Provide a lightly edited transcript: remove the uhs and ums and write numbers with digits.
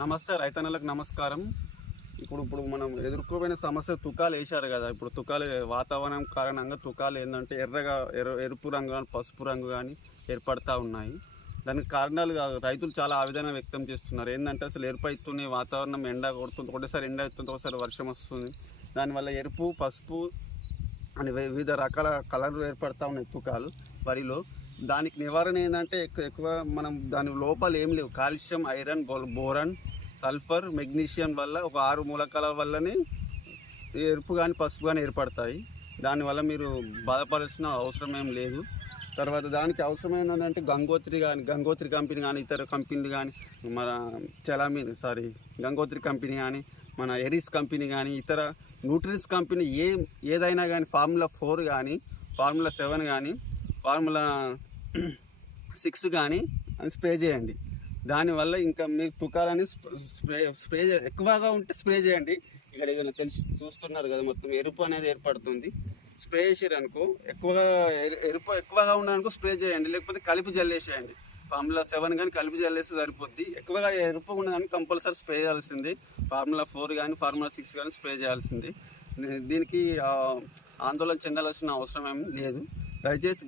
నమస్తే రైతన్నలకు నమస్కారం. ఇప్పుడు మనం ఎదుర్కోబోయిన సమస్య తుకాలు వేశారు కదా. ఇప్పుడు తుకాలు వాతావరణం కారణంగా తుకాలు ఏంటంటే ఎర్రగా ఎరుపు రంగు కానీ పసుపు రంగు కానీ ఏర్పడతా ఉన్నాయి. దానికి కారణాలు రైతులు చాలా ఆవేదన వ్యక్తం చేస్తున్నారు. ఏంటంటే అసలు ఎరుపు అవుతుంది, వాతావరణం ఎండ కొడుతుంది, ఒకటేసారి ఎండ అవుతుంది, ఒకసారి వర్షం వస్తుంది. దానివల్ల ఎరుపు పసుపు అని వివిధ రకాల కలర్లు ఏర్పడతా ఉన్నాయి తుకాలు వరిలో. దానికి నివారణ ఏంటంటే ఎక్కువ మనం దాని లోపాలు ఏం లేవు. Calcium, iron, boron, sulphur, magnesium వల్ల ఒక 6 మూలకాల వల్లనే ఎరుపు కానీ పసుపు కానీ ఏర్పడతాయి. దానివల్ల మీరు బాధపడాల్సిన అవసరం ఏం లేదు. తర్వాత దానికి అవసరమైనదంటే గంగోత్రి కంపెనీ కానీ ఇతర కంపెనీలు కానీ మన గంగోత్రి కంపెనీ కానీ మన ఎరిస్ కంపెనీ కానీ ఇతర న్యూట్రిన్స్ కంపెనీ ఏదైనా కానీ ఫార్ములా 4 కానీ ఫార్ములా 7 కానీ ఫార్ములా 6 కానీ అని స్ప్రే చేయండి. దానివల్ల ఇంకా మీకు తుకాలని స్ప్రే ఎక్కువగా ఉంటే స్ప్రే చేయండి. ఇక్కడ తెలిసి చూస్తున్నారు కదా, మొత్తం ఎరుపు అనేది ఏర్పడుతుంది. స్ప్రే చేసారు అనుకో, ఎరుపు ఎక్కువగా ఉండనుకో స్ప్రే చేయండి, లేకపోతే కలిపి జల్లేసేయండి. ఫార్ములా 7 కానీ కలిపి జల్లేస్తే సరిపోద్ది. ఎక్కువగా ఎరుపు ఉండదని కంపల్సరీ స్ప్రే చేయాల్సింది. ఫార్ములా 4 కానీ ఫార్ములా 6 కానీ స్ప్రే చేయాల్సింది. దీనికి ఆందోళన చెందాల్సిన అవసరం ఏమి లేదు. దయచేసి